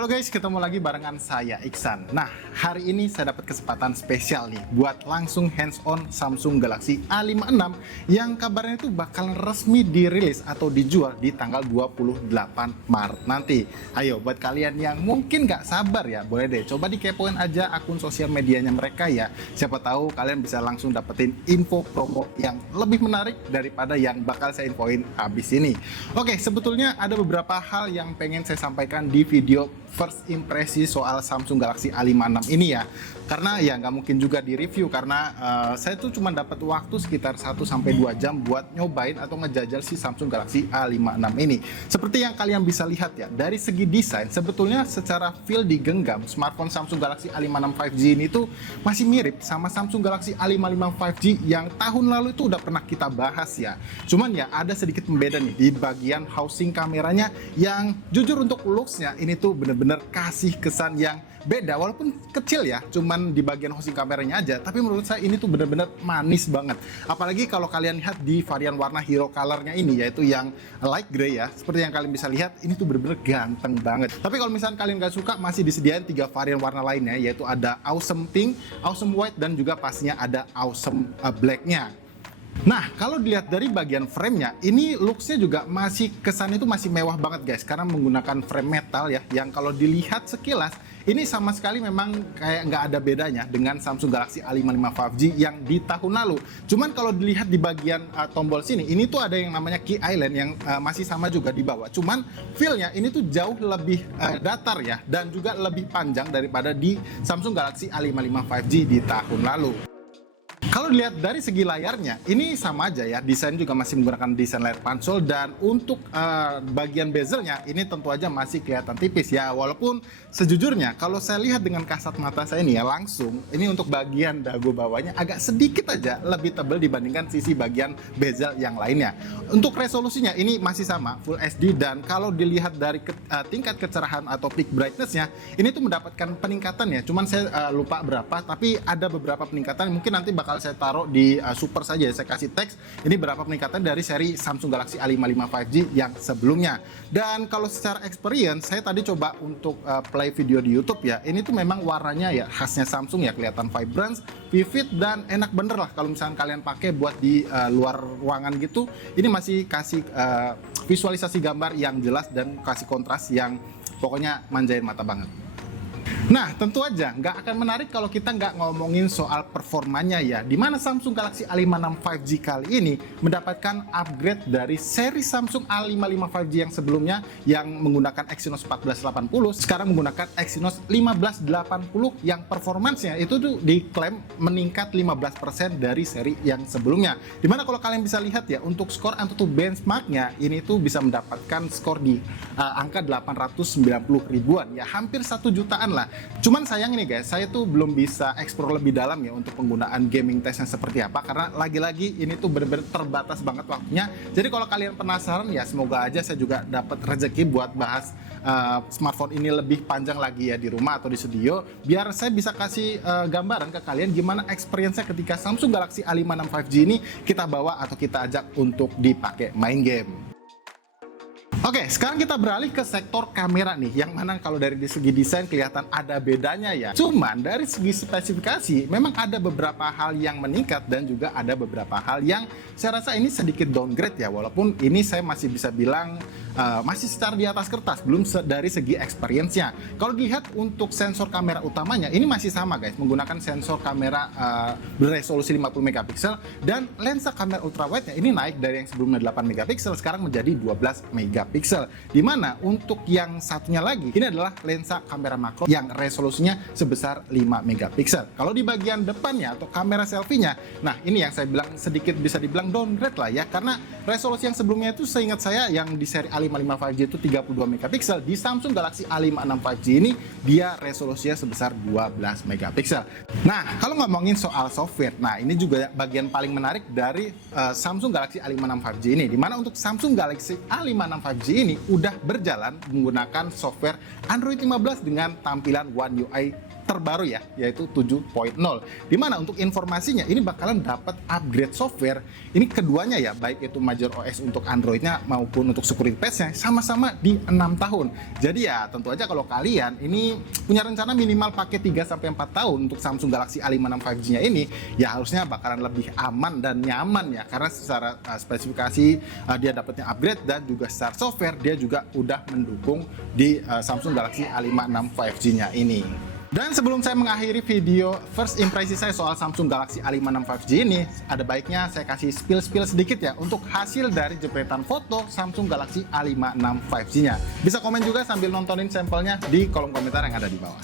Halo guys, ketemu lagi barengan saya Iksan. Nah, hari ini saya dapat kesempatan spesial nih buat langsung hands-on Samsung Galaxy A56 yang kabarnya itu bakal resmi dirilis atau dijual di tanggal 28 Maret nanti. Ayo, buat kalian yang mungkin nggak sabar ya, boleh deh coba dikepoin aja akun sosial medianya mereka ya. Siapa tahu kalian bisa langsung dapetin info promo yang lebih menarik daripada yang bakal saya infoin habis ini. Oke, sebetulnya ada beberapa hal yang pengen saya sampaikan di video first impresi soal Samsung Galaxy A56 ini ya. Karena ya nggak mungkin juga di review karena saya tuh cuma dapat waktu sekitar 1-2 jam buat nyobain atau ngejajal si Samsung Galaxy A56 ini. Seperti yang kalian bisa lihat ya, dari segi desain sebetulnya secara feel digenggam smartphone Samsung Galaxy A56 5G ini tuh masih mirip sama Samsung Galaxy A55 5G yang tahun lalu itu udah pernah kita bahas ya. Cuman ya ada sedikit pembeda nih di bagian housing kameranya yang jujur untuk looks-nya ini tuh bener-bener kasih kesan yang beda walaupun kecil ya, cuman di bagian housing kameranya aja, tapi menurut saya ini tuh bener-bener manis banget. Apalagi kalau kalian lihat di varian warna hero colornya ini, yaitu yang light gray ya, seperti yang kalian bisa lihat ini tuh bener-bener ganteng banget. Tapi kalau misalnya kalian gak suka, masih disediain 3 varian warna lainnya, yaitu ada awesome pink, awesome white, dan juga pastinya ada awesome blacknya. Nah, kalau dilihat dari bagian framenya, ini looks-nya juga masih kesannya itu masih mewah banget guys, karena menggunakan frame metal ya, yang kalau dilihat sekilas ini sama sekali memang kayak nggak ada bedanya dengan Samsung Galaxy A55 5G yang di tahun lalu. Cuman kalau dilihat di bagian tombol sini, ini tuh ada yang namanya key island yang masih sama juga di bawah. Cuman feel-nya ini tuh jauh lebih datar ya, dan juga lebih panjang daripada di Samsung Galaxy A55 5G di tahun lalu. Kalau dilihat dari segi layarnya, ini sama aja ya, desain juga masih menggunakan desain layar pansel, dan untuk bagian bezelnya ini tentu aja masih kelihatan tipis ya, walaupun sejujurnya kalau saya lihat dengan kasat mata saya ini ya langsung, ini untuk bagian dagu bawahnya agak sedikit aja lebih tebal dibandingkan sisi bagian bezel yang lainnya. Untuk resolusinya ini masih sama, Full HD, dan kalau dilihat dari tingkat kecerahan atau peak brightness-nya, ini tuh mendapatkan peningkatan ya, cuman saya lupa berapa, tapi ada beberapa peningkatan, mungkin nanti bakal saya taruh di super saja, saya kasih teks ini berapa peningkatan dari seri Samsung Galaxy A55 5G yang sebelumnya. Dan kalau secara experience, saya tadi coba untuk play video di YouTube ya, ini tuh memang warnanya ya khasnya Samsung ya, kelihatan vibrant, vivid, dan enak bener lah kalau misalnya kalian pakai buat di luar ruangan gitu. Ini masih kasih visualisasi gambar yang jelas dan kasih kontras yang pokoknya manjain mata banget. Nah, tentu aja nggak akan menarik kalau kita nggak ngomongin soal performanya ya, dimana Samsung Galaxy A56 5G kali ini mendapatkan upgrade dari seri Samsung A55 5G yang sebelumnya yang menggunakan Exynos 1480, sekarang menggunakan Exynos 1580 yang performansnya itu tuh diklaim meningkat 15% dari seri yang sebelumnya. Dimana kalau kalian bisa lihat ya, untuk skor AnTuTu benchmarknya ini tuh bisa mendapatkan skor di angka 890 ribuan ya, hampir 1 jutaan lah. Cuman sayang nih guys, saya tuh belum bisa explore lebih dalam ya untuk penggunaan gaming testnya seperti apa, karena lagi-lagi ini tuh bener-bener terbatas banget waktunya. Jadi kalau kalian penasaran ya, semoga aja saya juga dapat rezeki buat bahas smartphone ini lebih panjang lagi ya di rumah atau di studio, biar saya bisa kasih gambaran ke kalian gimana experience-nya ketika Samsung Galaxy A56 5G ini kita bawa atau kita ajak untuk dipakai main game. Oke, sekarang kita beralih ke sektor kamera nih, yang mana kalau dari segi desain kelihatan ada bedanya ya. Cuman dari segi spesifikasi memang ada beberapa hal yang meningkat dan juga ada beberapa hal yang saya rasa ini sedikit downgrade ya, walaupun ini saya masih bisa bilang masih secara di atas kertas, belum dari segi experience-nya. Kalau dilihat untuk sensor kamera utamanya ini masih sama guys, menggunakan sensor kamera beresolusi 50 megapiksel, dan lensa kamera ultrawide-nya ini naik dari yang sebelumnya 8 megapiksel sekarang menjadi 12 megapiksel. Dimana untuk yang satunya lagi ini adalah lensa kamera makro yang resolusinya sebesar 5 megapiksel. Kalau di bagian depannya atau kamera selfie-nya, nah ini yang saya bilang sedikit bisa dibilang downgrade lah ya, karena resolusi yang sebelumnya itu seingat saya yang di seri A55 5G itu 32 megapiksel, di Samsung Galaxy A56 5G ini dia resolusinya sebesar 12 megapiksel. Nah, kalau ngomongin soal software, nah ini juga bagian paling menarik dari Samsung Galaxy A56 5G ini, dimana untuk Samsung Galaxy A56 5G ini udah berjalan menggunakan software Android 15 dengan tampilan One UI terbaru ya, yaitu 7.0. Dimana untuk informasinya ini bakalan dapat upgrade software. Ini keduanya ya, baik itu MajorOS untuk Androidnya maupun untuk security patch-nya sama-sama di 6 tahun. Jadi ya tentu aja kalau kalian ini punya rencana minimal pakai 3-4 tahun untuk Samsung Galaxy A56 5G-nya ini, ya harusnya bakalan lebih aman dan nyaman ya, karena secara spesifikasi dia dapatnya upgrade dan juga secara software dia juga udah mendukung di Samsung Galaxy A56 5G-nya ini. Dan sebelum saya mengakhiri video first impression saya soal Samsung Galaxy A56 5G ini, ada baiknya saya kasih spill sedikit ya untuk hasil dari jepretan foto Samsung Galaxy A56 5G-nya. Bisa komen juga sambil nontonin sampelnya di kolom komentar yang ada di bawah.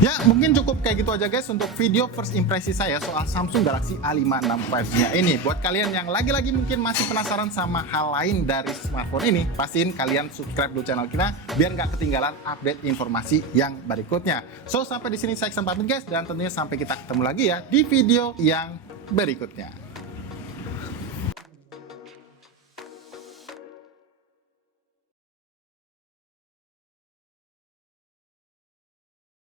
Ya, mungkin cukup kayak gitu aja guys untuk video first impression saya soal Samsung Galaxy A56 5G-nya ini. Buat kalian yang lagi-lagi mungkin masih penasaran sama hal lain dari smartphone ini, pastiin kalian subscribe dulu channel kita biar nggak ketinggalan update informasi yang berikutnya. So, sampai di sini saya pamit guys, dan tentunya sampai kita ketemu lagi ya di video yang berikutnya.